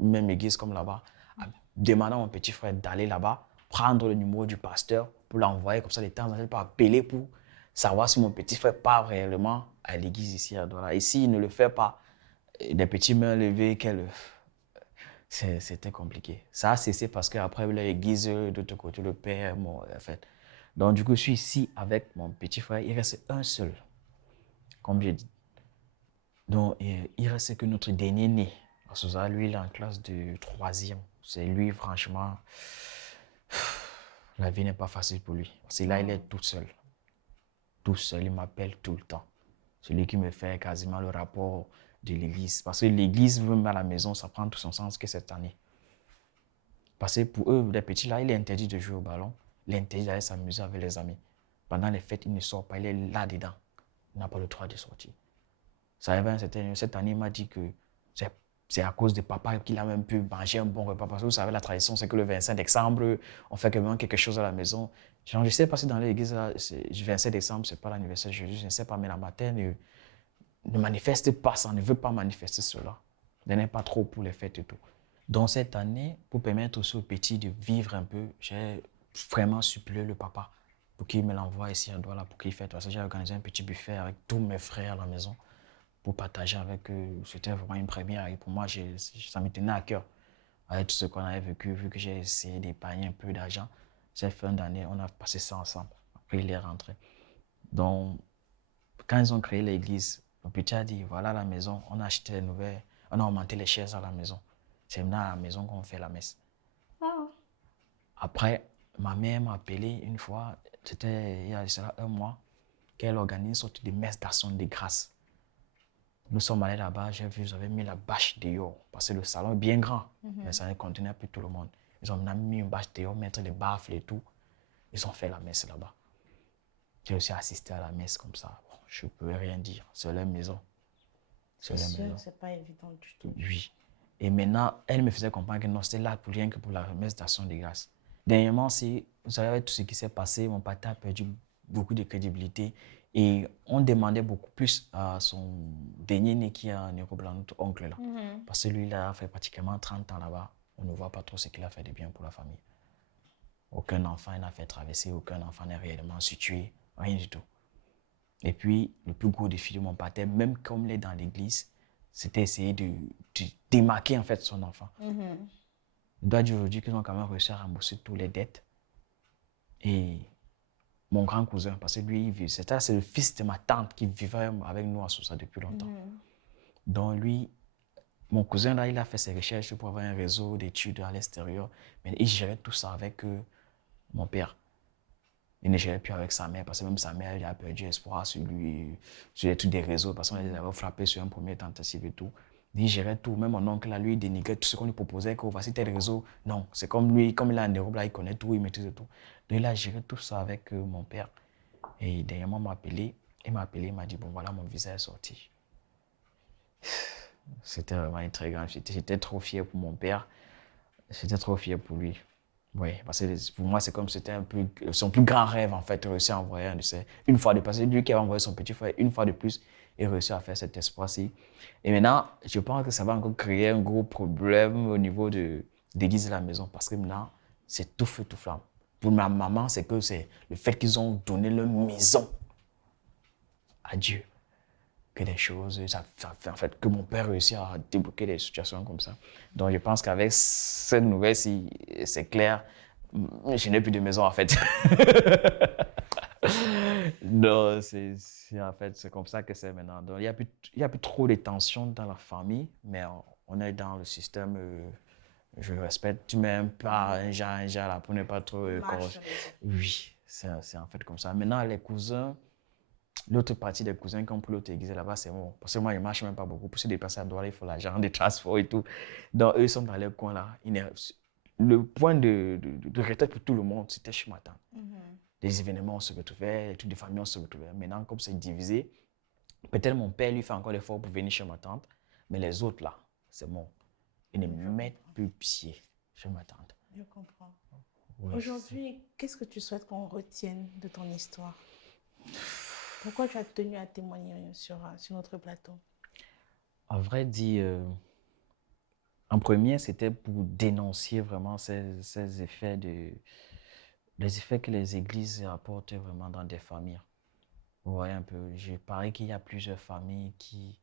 même église comme là-bas, à demander à mon petit frère d'aller là-bas, prendre le numéro du pasteur pour l'envoyer comme ça de temps en temps, pour appeler pour savoir si mon petit frère part réellement à l'église ici à Douala. Et s'il ne le fait pas, des petits mains levées, c'était compliqué. Ça a cessé parce qu'après l'église, de l'autre côté, le père, bon, en fait. Donc, du coup, je suis ici avec mon petit frère. Il reste un seul, comme j'ai dit. Donc, il reste que notre dernier né. Parce que ça, lui, il est en classe de 3e. c'est lui, franchement, la vie n'est pas facile pour lui. Parce que là, il est tout seul. Tout seul, il m'appelle tout le temps. C'est lui qui me fait quasiment le rapport de l'église. Parce que l'église, même à la maison, ça prend tout son sens que cette année. Parce que pour eux, les petits là, il est interdit de jouer au ballon. Il est interdit d'aller s'amuser avec les amis. Pendant les fêtes, il ne sort pas, il est là-dedans. Il n'a pas le droit de sortir. Ça arrive cette année, il m'a dit que c'est à cause de papa qu'il a même pu manger un bon repas. Parce que vous savez, la tradition, c'est que le 25 décembre, on fait quand même quelque chose à la maison. Genre, je ne sais pas si dans l'église, le 27 décembre, ce n'est pas l'anniversaire de Jésus, je ne sais pas, mais la matin ne manifeste pas ça, ne veut pas manifester cela. Il n'est pas trop pour les fêtes et tout. Donc cette année, pour permettre aussi aux petits de vivre un peu, j'ai vraiment supplié le papa pour qu'il me l'envoie ici à Douala pour qu'il fête. Parce que j'ai organisé un petit buffet avec tous mes frères à la maison pour partager avec eux. C'était vraiment une première et pour moi, ça me tenait à cœur. Avec tout ce qu'on avait vécu, vu que j'ai essayé d'épargner un peu d'argent, cette fin d'année, on a passé ça ensemble. Après, il est rentré. Donc, quand ils ont créé l'église, le petit a dit, voilà la maison, on a acheté les nouvelles, on a augmenté les chaises à la maison. C'est maintenant à la maison qu'on fait la messe. Ah. Après, ma mère m'a appelé une fois, c'était il y a cela un mois, qu'elle organise une sorte de messe d'action de grâce. Nous sommes allés là-bas, j'ai vu, ils avaient mis la bâche dehors, parce que le salon est bien grand, mais ça ne contenait plus tout le monde. Ils ont mis une bâche dehors, mettre les baffles et tout. Ils ont fait la messe là-bas. J'ai aussi assisté à la messe comme ça. Bon, je ne peux rien dire, c'est leur maison. C'est sûr, c'est pas évident du tout. Oui. Et maintenant, elle me faisait comprendre que non, c'était là pour rien que pour la messe d'action de grâce. Dernièrement, vous savez, tout ce qui s'est passé, mon papa a perdu beaucoup de crédibilité et on demandait beaucoup plus à son dernier né qui est en Europe, notre oncle là. Parce que lui, il a fait pratiquement 30 ans là-bas. On ne voit pas trop ce qu'il a fait de bien pour la famille. Aucun enfant n'a fait traverser, aucun enfant n'est réellement situé, rien du tout. Et puis, le plus gros défi de mon père, même comme il est dans l'église, c'était essayer de démarquer en fait son enfant. Je dois dire aujourd'hui qu'ils ont quand même réussi à rembourser toutes les dettes. Et mon grand cousin, parce que lui, c'est le fils de ma tante qui vivait avec nous à Sousa depuis longtemps. Donc lui, mon cousin là, il a fait ses recherches pour avoir un réseau d'études à l'extérieur. Mais il gérait tout ça avec mon père. Il ne gérait plus avec sa mère, parce que même sa mère, elle a perdu espoir sur lui, sur les trucs des réseaux, parce qu'on les avait frappés sur un premier tentative et tout. Il gérait tout, même mon oncle, là, lui, il dénigrait tout ce qu'on lui proposait, que voici tel réseau. Non, c'est comme lui, comme il est en Europe, là, il connaît tout, il maîtrise tout. Donc il a géré tout ça avec mon père. Et dernièrement, il m'a appelé, il m'a dit, bon voilà, mon visa est sorti. C'était vraiment très grand. J'étais trop fier pour mon père, j'étais trop fier pour lui. Oui, parce que pour moi, c'est comme c'était un peu son plus grand rêve, en fait, réussir à envoyer un de ses, une fois de plus. C'est lui qui a envoyé son petit frère une fois de plus et réussi à faire cet espoir-ci. Et maintenant, je pense que ça va encore créer un gros problème au niveau de l'église de la maison, parce que maintenant, c'est tout feu, tout flamme. Pour ma maman, c'est que c'est le fait qu'ils ont donné leur maison à Dieu que des choses, ça fait en fait que mon père réussit à débloquer des situations comme ça. Donc je pense qu'avec cette nouvelle, si c'est clair, je n'ai plus de maison en fait. Donc en fait, c'est comme ça que c'est maintenant. Donc il y a plus trop de tensions dans la famille, mais on est dans le système, je respecte, tu m'aimes pas un genre là pour ne pas trop corroger. Oui, c'est en fait comme ça. Maintenant les cousins, l'autre partie des cousins qui ont pris l'autre église là-bas, c'est bon. Parce que moi, je ne marche même pas beaucoup. Pour se déplacer à Douala, il faut l'argent des transports et tout. Donc, eux, ils sont dans leur coin là. Le point de retraite pour tout le monde, c'était chez ma tante. Les événements, on se retrouvait, les trucs de famille, on se retrouvait. Maintenant, comme c'est divisé, peut-être mon père, lui, fait encore l'effort pour venir chez ma tante. Mais les autres là, c'est bon. Ils ne mettent plus pied chez ma tante. Je comprends. Ouais, aujourd'hui, qu'est-ce que tu souhaites qu'on retienne de ton histoire? Pourquoi tu as tenu à témoigner sur notre plateau? En vrai dit, en premier, c'était pour dénoncer vraiment ces effets les effets que les églises apportent vraiment dans des familles. Vous voyez un peu, je parie qu'il y a plusieurs familles qui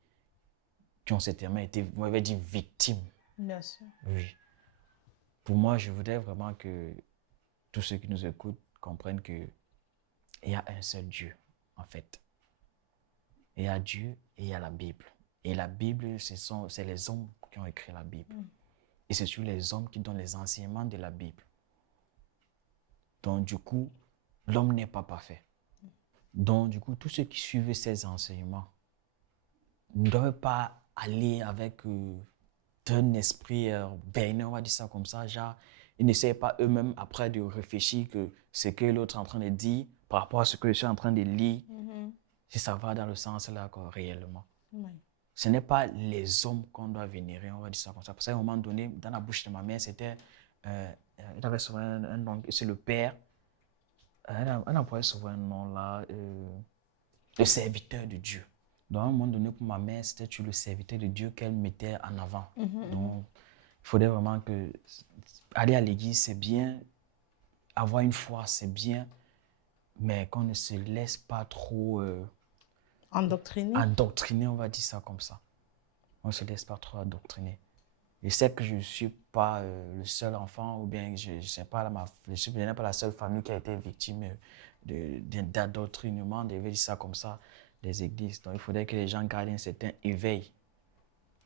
ont certainement été, vous m'avez dit, victimes. Bien sûr. Oui. Pour moi, je voudrais vraiment que tous ceux qui nous écoutent comprennent qu'il y a un seul Dieu, en fait. Il y a Dieu et il y a la Bible. Et la Bible, c'est les hommes qui ont écrit la Bible. et c'est sur les hommes qui donnent les enseignements de la Bible. Donc, du coup, l'homme n'est pas parfait. Donc, du coup, tous ceux qui suivent ces enseignements ne doivent pas aller avec un esprit bénin, on va dire ça comme ça, genre, ils n'essayent pas eux-mêmes après de réfléchir que ce que l'autre est en train de dire par rapport à ce que je suis en train de lire, si ça va dans le sens là, quoi, réellement. Ce n'est pas les hommes qu'on doit vénérer, on va dire ça comme ça. Parce qu'à un moment donné, dans la bouche de ma mère, c'était, il avait souvent un nom, c'est le père, elle employait souvent un nom là, le serviteur de Dieu. Donc à un moment donné, pour ma mère, c'était tu le serviteur de Dieu qu'elle mettait en avant. Donc il faudrait vraiment que aller à l'église, c'est bien, avoir une foi, c'est bien, mais qu'on ne se laisse pas trop endoctriner, on va dire ça comme ça. On ne se laisse pas trop endoctriner. Je sais que je ne suis pas le seul enfant, ou bien je n'ai pas la seule famille qui a été victime d'endoctrinement, je vais dire ça comme ça, des églises. Donc il faudrait que les gens gardent un certain éveil,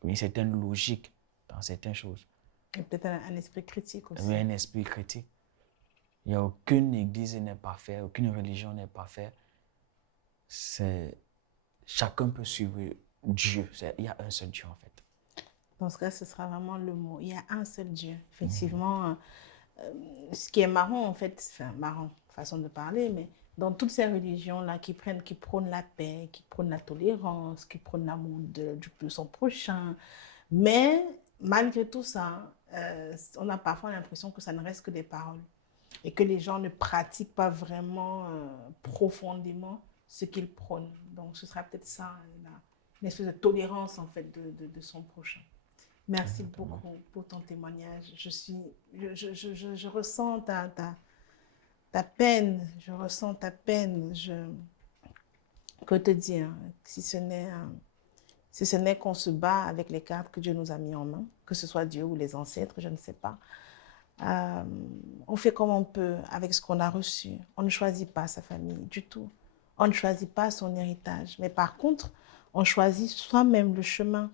une certaine logique dans certaines choses. Et peut-être un esprit critique aussi. Oui, un esprit critique. Il n'y a aucune église n'est parfaite, aucune religion n'est parfaite. Chacun peut suivre Dieu. Il y a un seul Dieu en fait. Dans ce cas, ce sera vraiment le mot. Il y a un seul Dieu. Effectivement, ce qui est marrant en fait, enfin marrant, façon de parler, mais dans toutes ces religions-là qui prônent la paix, qui prônent la tolérance, qui prônent l'amour de son prochain, mais malgré tout ça, on a parfois l'impression que ça ne reste que des paroles et que les gens ne pratiquent pas vraiment profondément ce qu'ils prônent. Donc, ce sera peut-être ça, une espèce de tolérance en fait de son prochain. Merci beaucoup pour ton témoignage. Je ressens ta peine, je ressens ta peine. Que te dire, si ce n'est qu'on se bat avec les cartes que Dieu nous a mis en main, que ce soit Dieu ou les ancêtres, je ne sais pas. On fait comme on peut avec ce qu'on a reçu. On ne choisit pas sa famille du tout. On ne choisit pas son héritage. Mais par contre, on choisit soi-même le chemin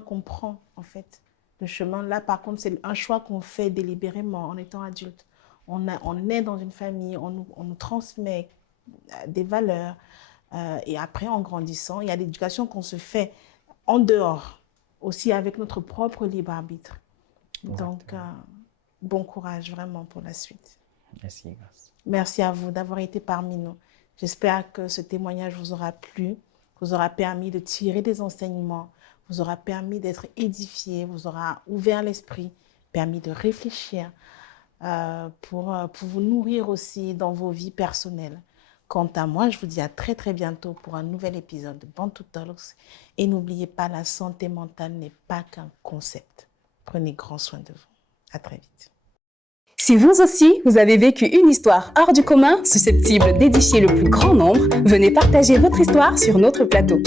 qu'on prend en fait. Le chemin là, par contre, c'est un choix qu'on fait délibérément en étant adulte. On est dans une famille, on nous transmet des valeurs. Et après, en grandissant, il y a l'éducation qu'on se fait en dehors, aussi avec notre propre libre arbitre. Donc, bon courage vraiment pour la suite. Merci, grâce. Merci à vous d'avoir été parmi nous. J'espère que ce témoignage vous aura plu, vous aura permis de tirer des enseignements, vous aura permis d'être édifié, vous aura ouvert l'esprit, permis de réfléchir pour vous nourrir aussi dans vos vies personnelles. Quant à moi, je vous dis à très très bientôt pour un nouvel épisode de Bantu Talks. Et n'oubliez pas, la santé mentale n'est pas qu'un concept. Prenez grand soin de vous. À très vite. Si vous aussi, vous avez vécu une histoire hors du commun, susceptible d'édifier le plus grand nombre, venez partager votre histoire sur notre plateau.